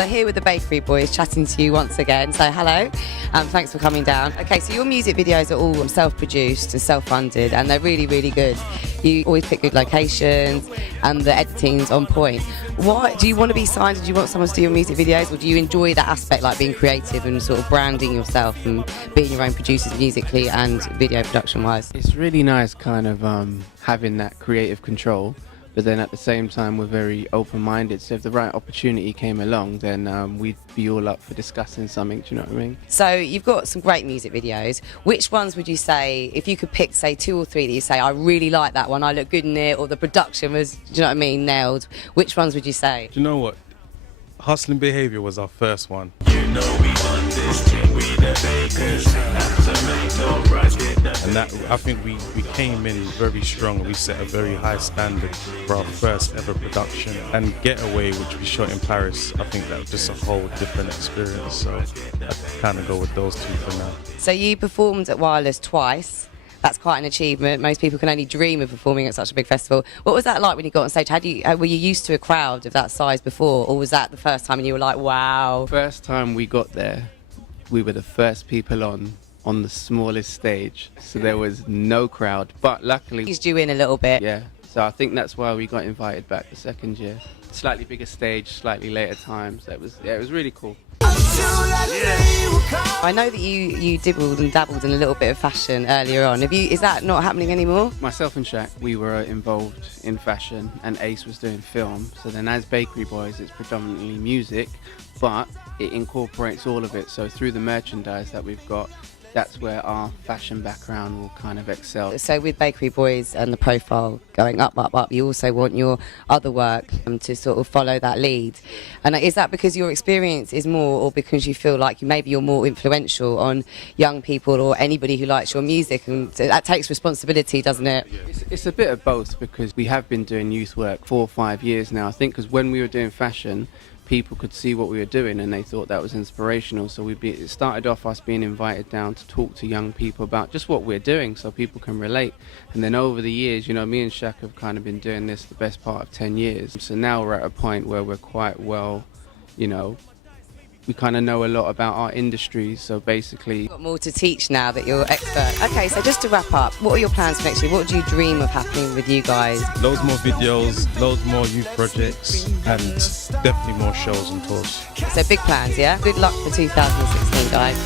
So here with the Bakery Boys, chatting to you once again. So hello, thanks for coming down. Okay, so your music videos are all self-produced and self-funded, and they're really, really good. You always pick good locations, and the editing's on point. Why do you want to be signed? Do you want someone to do your music videos, or do you enjoy that aspect, like being creative and sort of branding yourself and being your own producers musically and video production-wise? It's really nice, kind of having that creative control. But then at the same time, we're very open-minded. So if the right opportunity came along, then we'd be all up for discussing something. Do you know what I mean? So you've got some great music videos. Which ones would you say, if you could pick, say, 2 or 3 that you say, I really like that one, I look good in it, or the production was, do you know what I mean, nailed? Which ones would you say? Do you know what? Hustling Behaviour was our first one. You know we on this thing, we the bakers, tomato rice. And that, I think we came in very strong. We set a very high standard for our first ever production. And Getaway, which we shot in Paris, I think that was just a whole different experience. So I kind of go with those 2 for now. So you performed at Wireless twice. That's quite an achievement. Most people can only dream of performing at such a big festival. What was that like when you got on stage? Were you used to a crowd of that size before, or was that the first time and you were like, wow? First time we got there, we were the first people on the smallest stage, so there was no crowd. But luckily, Eased you in a little bit. yeah. So I think that's why we got invited back the second year. Slightly bigger stage, slightly later time. So it was really cool. I know that you dibbled and dabbled in a little bit of fashion earlier on. Is that not happening anymore? Myself and Shaq, we were involved in fashion, and Ace was doing film. So then as Bakery Boys, it's predominantly music, but it incorporates all of it. So through the merchandise that we've got, that's where our fashion background will kind of excel. So with Bakery Boys and the profile going up, up, up, you also want your other work to sort of follow that lead. And is that because your experience is more, or because you feel like maybe you're more influential on young people or anybody who likes your music? And that takes responsibility, doesn't it? It's a bit of both, because we have been doing youth work 4 or 5 years now. I think because when we were doing fashion, people could see what we were doing and they thought that was inspirational. So it started off us being invited down to talk to young people about just what we're doing so people can relate. And then over the years, you know, me and Shaq have kind of been doing this the best part of 10 years. So now we're at a point where we're quite well, you know, we kind of know a lot about our industry. So basically, You've got more to teach now that you're expert. Okay, so just to wrap up, what are your plans for next year? What do you dream of happening with you guys? Loads more videos, loads more youth projects, and definitely more shows and tours. So big plans, yeah? Good luck for 2016, guys.